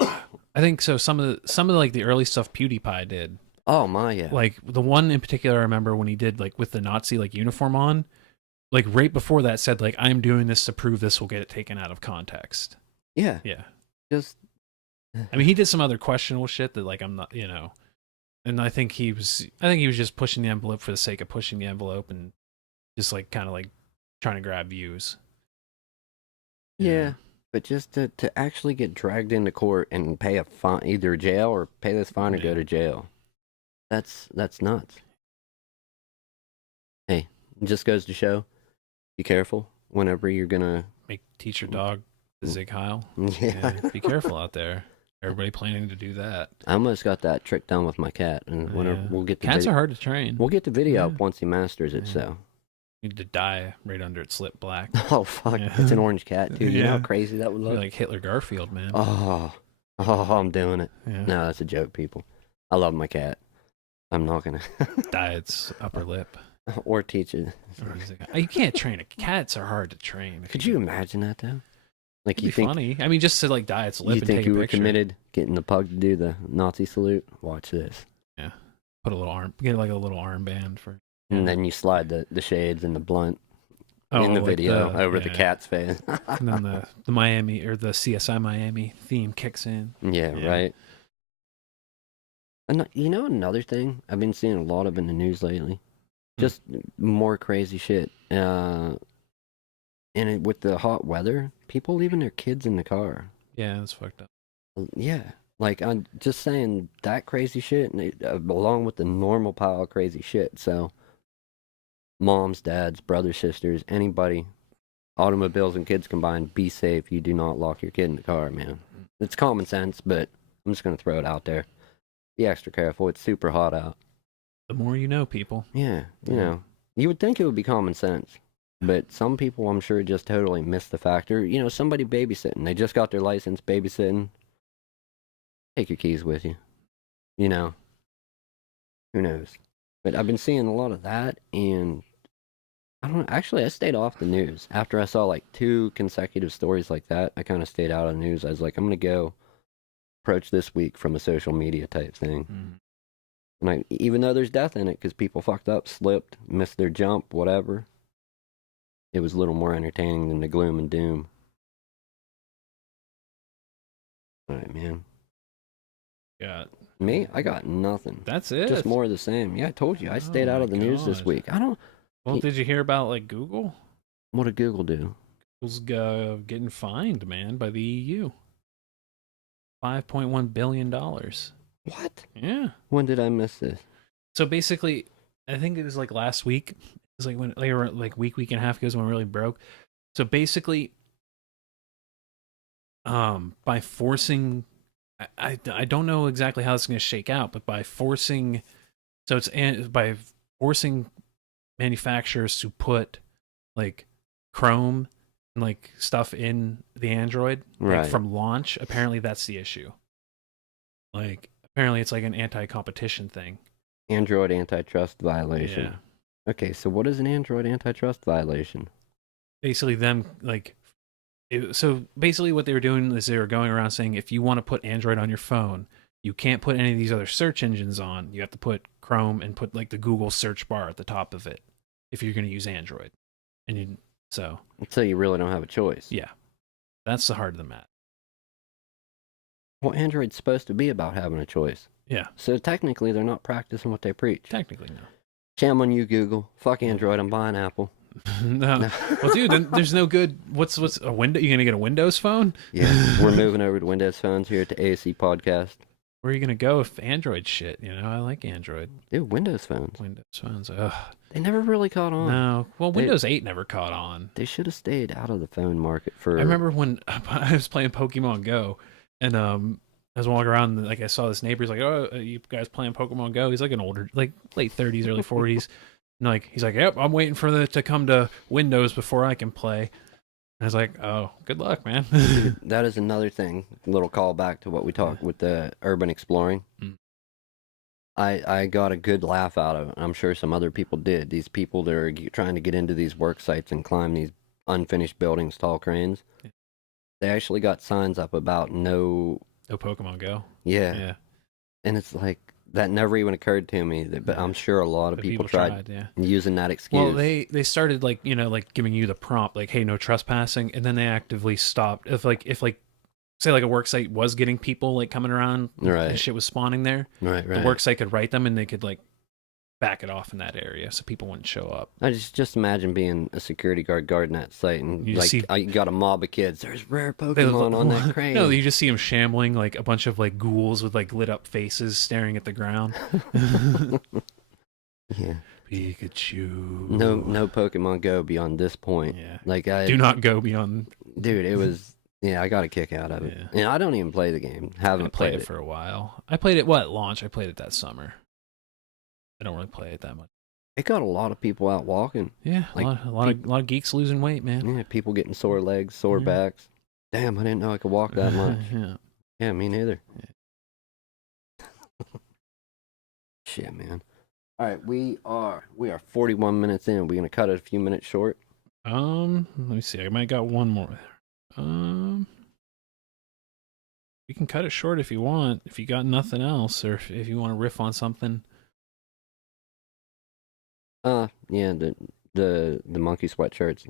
I think so. Some of the like the early stuff PewDiePie did. oh my, yeah. Like the one in particular, I remember when he did like with the Nazi like uniform on. Like right before that said like, I'm doing this to prove this will get it taken out of context. Yeah. Yeah. Just. I mean, he did some other questionable shit that like I'm not, you know. And I think he was just pushing the envelope for the sake of pushing the envelope and just like kind of like trying to grab views. Yeah, but just to actually get dragged into court and pay a fine, either jail or pay this fine or go to jail, that's nuts. Hey, it just goes to show, be careful whenever you're gonna teach your dog the Zig Heil. Yeah. Be careful out there. Everybody planning to do that. I almost got that trick done with my cat, and whenever we'll get the cats are hard to train. We'll get the video up once he masters it. So you need to dye right under its lip black. Oh fuck! It's an orange cat too. You know how crazy that would look. Like Hitler Garfield, man. Oh, I'm doing it. Yeah. No, that's a joke, people. I love my cat. I'm not gonna dye its upper lip or teach it. You can't train cats are hard to train. Could you imagine that though? Like you think funny? I mean, just to like dye its lip. You and think take you a were picture. committed getting the pug to do the Nazi salute? Watch this. Yeah, put a little arm, get like a little armband for. And then you slide the shades and the blunt in the video over the cat's face. And then the Miami or the CSI Miami theme kicks in. Yeah, right. And you know another thing I've been seeing a lot of in the news lately, just more crazy shit. And with the hot weather, people leaving their kids in the car. Yeah, that's fucked up. Yeah, like I'm just saying that crazy shit, and along with the normal pile of crazy shit. So, moms, dads, brothers, sisters, anybody, automobiles and kids combined, be safe. You do not lock your kid in the car, man. It's common sense, but I'm just gonna throw it out there. Be extra careful. It's super hot out. The more you know, people. Yeah, you know, you would think it would be common sense. But some people, I'm sure, just totally miss the factor. You know, somebody babysitting. They just got their license babysitting. Take your keys with you. You know. Who knows? But I've been seeing a lot of that, and I don't know. Actually, I stayed off the news. After I saw like 2 consecutive stories like that, I kind of stayed out of the news. I was like, I'm going to go approach this week from a social media type thing. And even though there's death in it, because people fucked up, slipped, missed their jump, whatever. It was a little more entertaining than the gloom and doom. All right, man. Got me? I got nothing. That's it. Just more of the same. Yeah, I told you. I stayed out of the news this week. I don't. Well, did you hear about like Google? What did Google do? Google's getting fined, man, by the EU. $5.1 billion. What? Yeah. When did I miss this? So basically, I think it was like last week. It was like when they were like week and a half ago is when it really broke. So basically, by forcing, I don't know exactly how it's going to shake out, but by forcing, by forcing manufacturers to put like Chrome and like stuff in the Android like, from launch, apparently that's the issue. Like apparently it's like an anti-competition thing. Android antitrust violation. Yeah. Okay, so what is an Android antitrust violation? Basically them like so basically what they were doing is they were going around saying if you want to put Android on your phone, you can't put any of these other search engines on. You have to put Chrome and put like the Google search bar at the top of it if you're going to use Android. And so you really don't have a choice. Yeah. That's the heart of the matter. Well, Android's supposed to be about having a choice. Yeah. So technically they're not practicing what they preach. Technically, no. Shame on you, Google. Fuck Android. I'm buying Apple. No. Well, dude, then there's no good. What's a window? You gonna get a Windows phone? Yeah, we're moving over to Windows phones here at the ASC podcast. Where are you gonna go if Android shit? You know, I like Android. Dude, Windows phones. Windows phones. Ugh. They never really caught on. No. Well, Windows 8 never caught on. They should have stayed out of the phone market for. I remember when I was playing Pokemon Go, and I was walking around, and, like I saw this neighbor. He's like, "Oh, you guys playing Pokemon Go?" He's like an older, like late 30s, early 40s. And like he's like, "Yep, I'm waiting for it to come to Windows before I can play." And I was like, "Oh, good luck, man." That is another thing. A little callback to what we talked with the urban exploring. I got a good laugh out of it. I'm sure some other people did. These people that are trying to get into these work sites and climb these unfinished buildings, tall cranes. Yeah. They actually got signs up about no. No Pokemon Go. Yeah, Yeah. and it's like that never even occurred to me. But I'm sure a lot of But people tried yeah. using that excuse. Well, they started like like giving you the prompt like, hey, no trespassing, and then they actively stopped if say like a work site was getting people like coming around Right. and shit was spawning there. Right. The work site could write them and they could like back it off in that area so people wouldn't show up. I just imagine being a security guard guarding that site and You like see- you got a mob of kids. There's rare Pokemon on that crane. No, you just see them shambling like a bunch of like ghouls with like lit up faces staring at the ground. Yeah. Pikachu. No Pokemon Go beyond this point. Yeah. Like Do not go beyond. Dude, it was. Yeah, I got a kick out of it. Yeah. And I don't even play the game. Haven't I played played it for a while. I played it at launch. I played it that summer. I don't really play it that much. It got a lot of people out walking. Yeah, Like, a lot of geeks losing weight, man. Yeah, people getting sore legs, sore Yeah. backs. Damn, I didn't know I could walk that much. Yeah. Yeah, me neither. Shit, man. All right, we are 41 minutes in. We're gonna cut it a few minutes short. Let me see. I might got one more. You can cut it short if you want. If you got nothing else, or if you want to riff on something. Yeah, the monkey sweatshirts.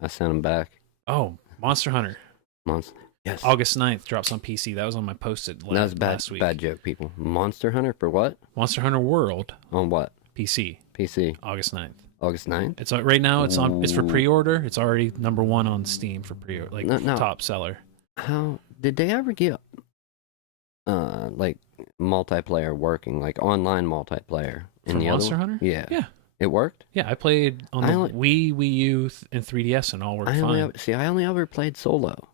I sent them back. Oh, Monster Hunter. Yes. August 9th drops on PC. That was on my posted That was last week. bad joke, people. Monster Hunter for what? Monster Hunter World On what? PC. PC. August 9th. August 9th? It's right now. It's for Ooh. pre-order. It's already #1 on Steam for pre-order, like No. top seller. How did they ever get like multiplayer working, like online multiplayer in For the Monster other Hunter? Yeah. Yeah. It worked? Yeah, I played on the only- Wii U, and 3DS, and all worked fine. I only ever played solo.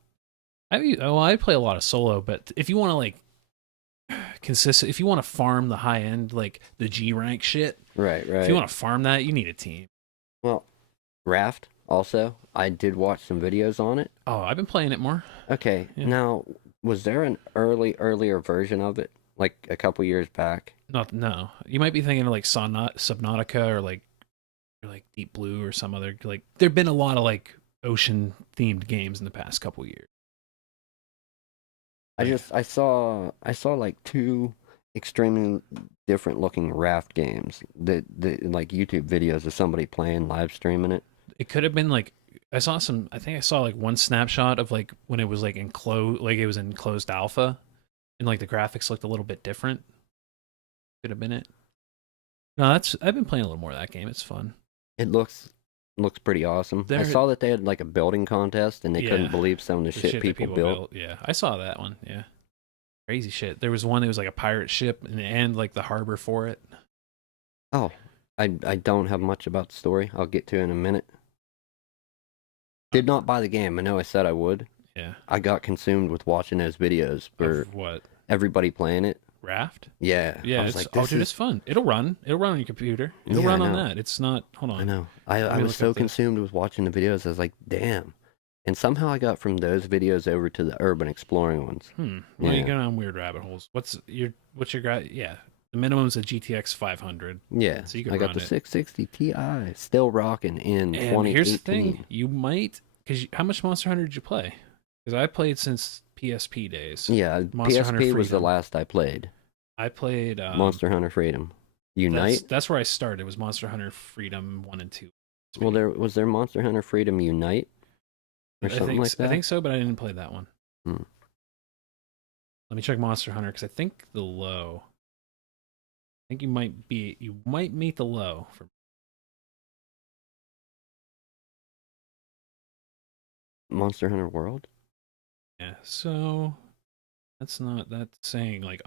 I play a lot of solo, but if you want to like if you want to farm the high end, like the G rank shit, Right. if you want to farm that, you need a team. Well, Raft also, I did watch some videos on it. Oh, I've been playing it more. Okay. Yeah. Now, was there an earlier version of it, like a couple years back? No, you might be thinking of like Subnautica or like Deep Blue or some other like. There've been a lot of like ocean themed games in the past couple years. I saw like two extremely different looking Raft games that like YouTube videos of somebody playing, live streaming it. It could have been like I think I saw like one snapshot of like when it was like enclosed, like it was in closed alpha, and like the graphics looked a little bit different. Could have been it. No, I've been playing a little more of that game. It's fun. It looks pretty awesome. I saw that they had like a building contest and they couldn't believe some of the shit that people built. Yeah, I saw that one. Yeah, crazy shit. There was one that was like a pirate ship and like the harbor for it. Oh, I don't have much about the story. I'll get to it in a minute. Did not buy the game. I know I said I would. Yeah. I got consumed with watching those videos for Of what? everybody playing it. Raft? Yeah. Yeah, I was it's, like, dude, it's fun. It'll run on your computer. It'll Yeah, run I on know. that. It's not. Hold on. I know. I me was look so up this. consumed with watching the videos. I was like, damn. And somehow I got from those videos over to the urban exploring ones. Well, Yeah. you go down weird rabbit holes. What's your guy? Yeah, the minimum's a GTX 500. Yeah. So you can I got run the it. 660 Ti still rocking in And 2018. here's the thing: you might how much Monster Hunter did you play? Because I played since PSP days. Yeah, Monster PSP Hunter was the Freedom. last I played. I played Monster Hunter Freedom. Unite? That's where I started. It was Monster Hunter Freedom 1 and 2. Well, was there Monster Hunter Freedom Unite? Or something like that? I think so, but I didn't play that one. Hmm. Let me check Monster Hunter because I think the low. I think you might meet the low for Monster Hunter World? yeah. So that's saying like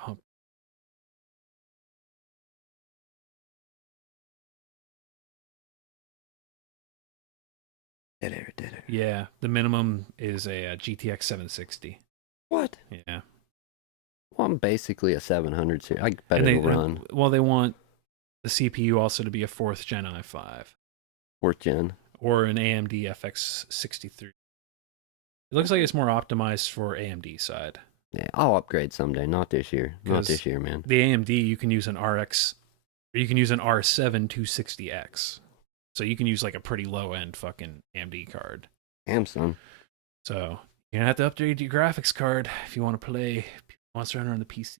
Did it. yeah. The minimum is a GTX 760. What? Yeah. Well, I'm basically a 700 series. I bet And it'll run. Well, they want the CPU also to be a 4th gen i5 4th gen. or an AMD FX 63. It looks like it's more optimized for AMD side. Yeah, I'll upgrade someday. Not this year. Not 'Cause this year, man. The AMD, you can use an RX, or you can use an R7 260X. So you can use like a pretty low end fucking AMD card. Damn, son. So you're gonna have to upgrade your graphics card if you want to play Monster Hunter on the PC.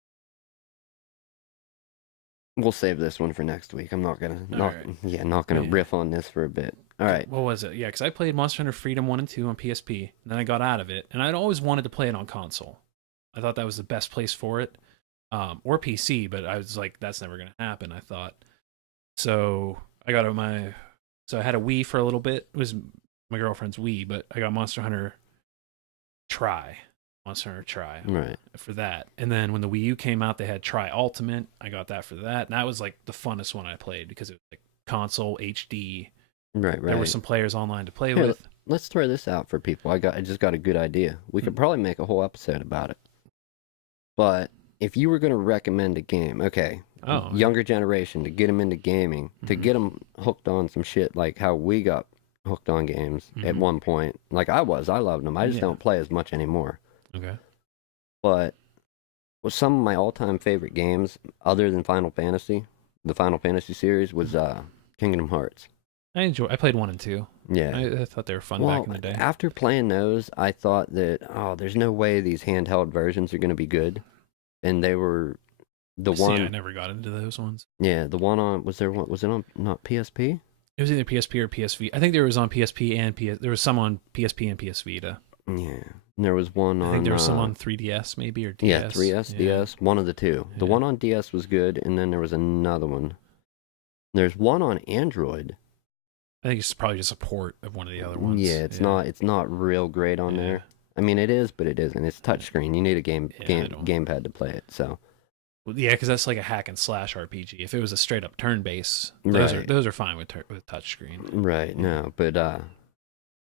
We'll save this one for next week. I'm not gonna All right. not gonna Yeah. riff on this for a bit. All right. What was it? Yeah, because I played Monster Hunter Freedom 1 and 2 on PSP, and then I got out of it, and I'd always wanted to play it on console. I thought that was the best place for it, or PC, but I was like, that's never going to happen, I thought. So I got so I had a Wii for a little bit. It was my girlfriend's Wii, but I got Monster Hunter Tri Right. for that. And then when the Wii U came out, they had Tri Ultimate. I got that for that, and that was like the funnest one I played because it was like console HD. Right. There were some players online to play Here, with. let's throw this out for people. I just got a good idea. We could probably make a whole episode about it. But if you were going to recommend a game, okay, younger generation, to get them into gaming, to get them hooked on some shit like how we got hooked on games at one point, like I loved them. I just don't play as much anymore. Okay. But with some of my all-time favorite games, other than Final Fantasy, the Final Fantasy series, was Kingdom Hearts. I played 1 and 2. Yeah. I thought they were fun back in the day. After playing those, I thought that, there's no way these handheld versions are going to be good. And they were I never got into those ones. Yeah, the one on, was it on, not PSP? It was either PSP or PSV. I think there was on PSP and there was some on PSP and PS Vita. Yeah. And there was one on... I think there was some on 3DS maybe, or DS. Yeah, 3DS, DS, one of the two. The one on DS was good, and then there was another one. There's one on Android. I think it's probably just a port of one of the other ones. Yeah, it's not real great on there. I mean, it is, but it isn't. It's touchscreen. You need a gamepad to play it. So, yeah, because that's like a hack and slash RPG. If it was a straight up turn base, those are fine with touchscreen. Right. No, but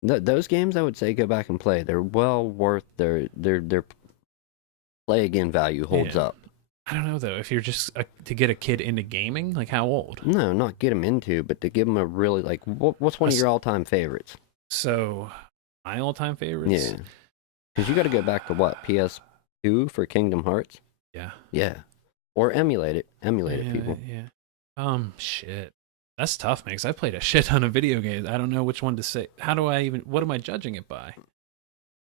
those games I would say go back and play. They're well worth their play again value holds up. I don't know though. If you're just to get a kid into gaming, like how old? No, not get them into, but to give them a really like what's one of your all-time favorites? So, my all-time favorites. Yeah. Because you got to go back to what, PS2 for Kingdom Hearts? Yeah. Yeah. Or emulate it, people. Yeah. Shit. That's tough, man, because I played a shit ton of video games. I don't know which one to say. What am I judging it by?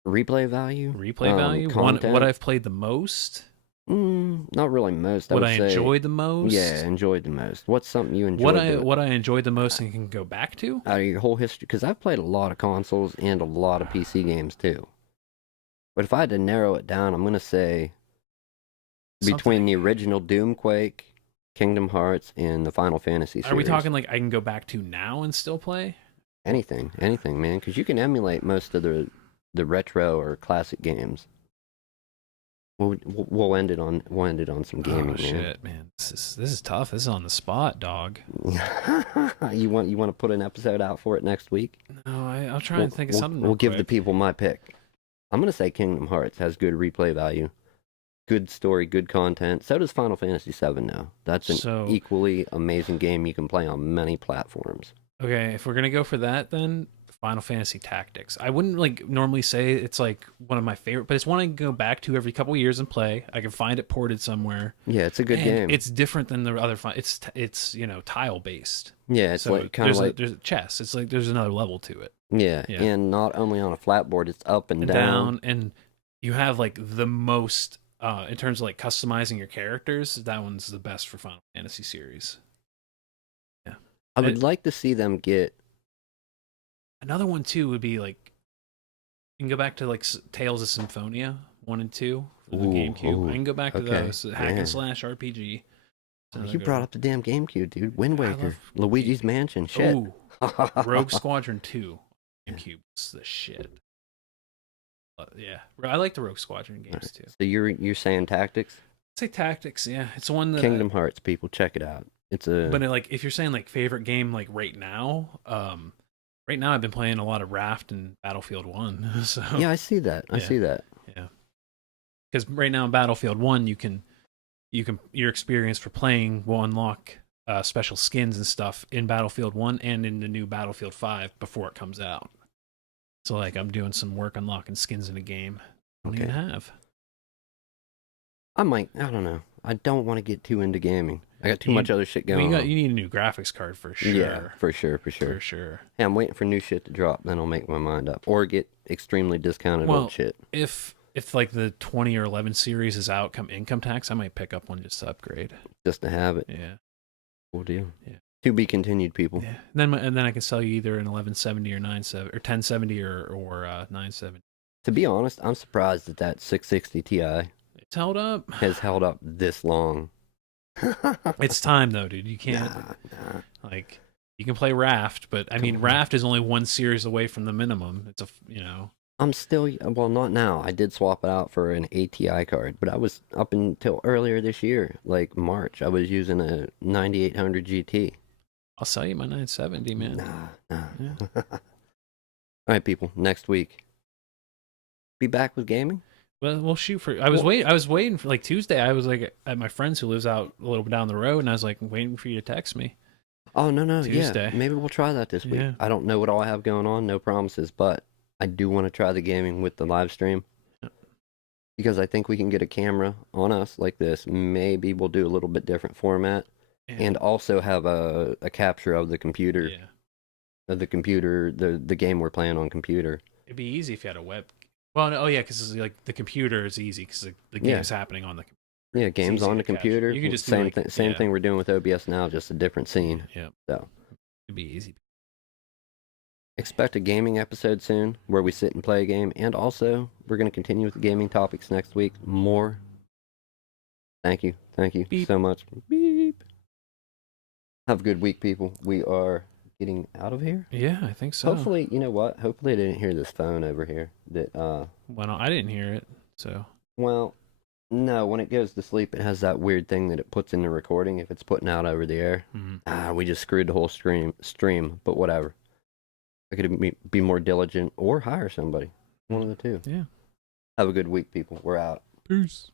Replay value? Replay value? What I've played the most? Not really most. What I enjoyed the most? Yeah, enjoyed the most. What's something you enjoyed? What I enjoyed the most and can go back to? Out of your whole history? Because I've played a lot of consoles and a lot of PC games, too. But if I had to narrow it down, I'm going to say between the original Doom Quake, Kingdom Hearts, and the Final Fantasy series. Are we talking like I can go back to now and still play? Anything, man. Because you can emulate most of the retro or classic games. We'll end it on some gaming. Oh shit, man! This is tough. This is on the spot, dog. You want to put an episode out for it next week? No, I'll try and think of something. We'll give the people my pick. I'm gonna say Kingdom Hearts has good replay value, good story, good content. So does Final Fantasy VII now. That's an equally amazing game you can play on many platforms. Okay, if we're gonna go for that, then Final Fantasy Tactics. I wouldn't like normally say it's like one of my favorite, but it's one I can go back to every couple years and play. I can find it ported somewhere. Yeah, it's a good game. It's different than the other. It's tile based. Yeah, it's like kind of like there's chess. It's like there's another level to it. Yeah, and not only on a flat board, it's up and down, and you have like the most in terms of like customizing your characters. That one's the best for Final Fantasy series. Yeah, I would like to see them get another one too. Would be like you can go back to like Tales of Symphonia 1 and 2 for the GameCube. I can go back to those hack and slash RPG. You brought up the damn GameCube, dude. Wind Waker, Luigi's Mansion, shit. Rogue Squadron 2. GameCube was the shit. Yeah, I like the Rogue Squadron games too. So you're saying Tactics? I'd say Tactics, yeah. It's one that Kingdom Hearts, people, check it out. But like if you're saying like favorite game like right now, I've been playing a lot of Raft and Battlefield 1. So yeah, I see that. Yeah. Because right now in Battlefield 1 your experience for playing will unlock special skins and stuff in Battlefield 1 and in the new Battlefield 5 before it comes out. So like I'm doing some work unlocking skins in a game I don't even have. I don't know. I don't want to get too into gaming. I got too much other shit going on. You need a new graphics card for sure. Yeah, for sure. For sure. Hey, I'm waiting for new shit to drop, then I'll make my mind up. Or get extremely discounted old shit. If like the 20 or 11 series is out come income tax, I might pick up one just to upgrade. Just to have it. Yeah. Cool deal. Yeah. To be continued, people. Yeah. And then I can sell you either an 1170 or 970 or 1070 or 970. To be honest, I'm surprised that 660 Ti It's held up. has held up this long. It's time though, dude. You can't like you can play Raft, but I mean Raft is only one series away from the minimum. It's I'm still, well, not now. I did swap it out for an ATI card, but I was up until earlier this year, like March, I was using a 9800 GT. I'll sell you my 970, man. Nah. Yeah. All right, people. Next week, be back with gaming. Well, we'll shoot for. I was waiting for like Tuesday. I was like at my friend's who lives out a little bit down the road, and I was like waiting for you to text me. Oh no, Tuesday. Yeah. Maybe we'll try that this week. Yeah. I don't know what all I have going on. No promises, but I do want to try the gaming with the live stream. Yeah. Because I think we can get a camera on us like this. Maybe we'll do a little bit different format. Yeah. And also have a capture of the computer. Yeah. Of the computer, the game we're playing on computer. It'd be easy if you had a web. Well, no, because like the computer is easy because the game's happening on the computer. Yeah, games on the computer. You can just same thing we're doing with OBS now, just a different scene. Yeah. So it'd be easy. Expect a gaming episode soon where we sit and play a game, and also we're going to continue with the gaming topics next week. More. Thank you Beep. so much. Beep. Have a good week, people. We are getting out of here. Yeah, I think so. Hopefully, you know what? Hopefully, I didn't hear this phone over here. Well, I didn't hear it. So. Well, no. When it goes to sleep, it has that weird thing that it puts in the recording if it's putting out over the air. Mm-hmm. We just screwed the whole stream. But whatever. I could be more diligent or hire somebody. One of the two. Yeah. Have a good week, people. We're out. Peace.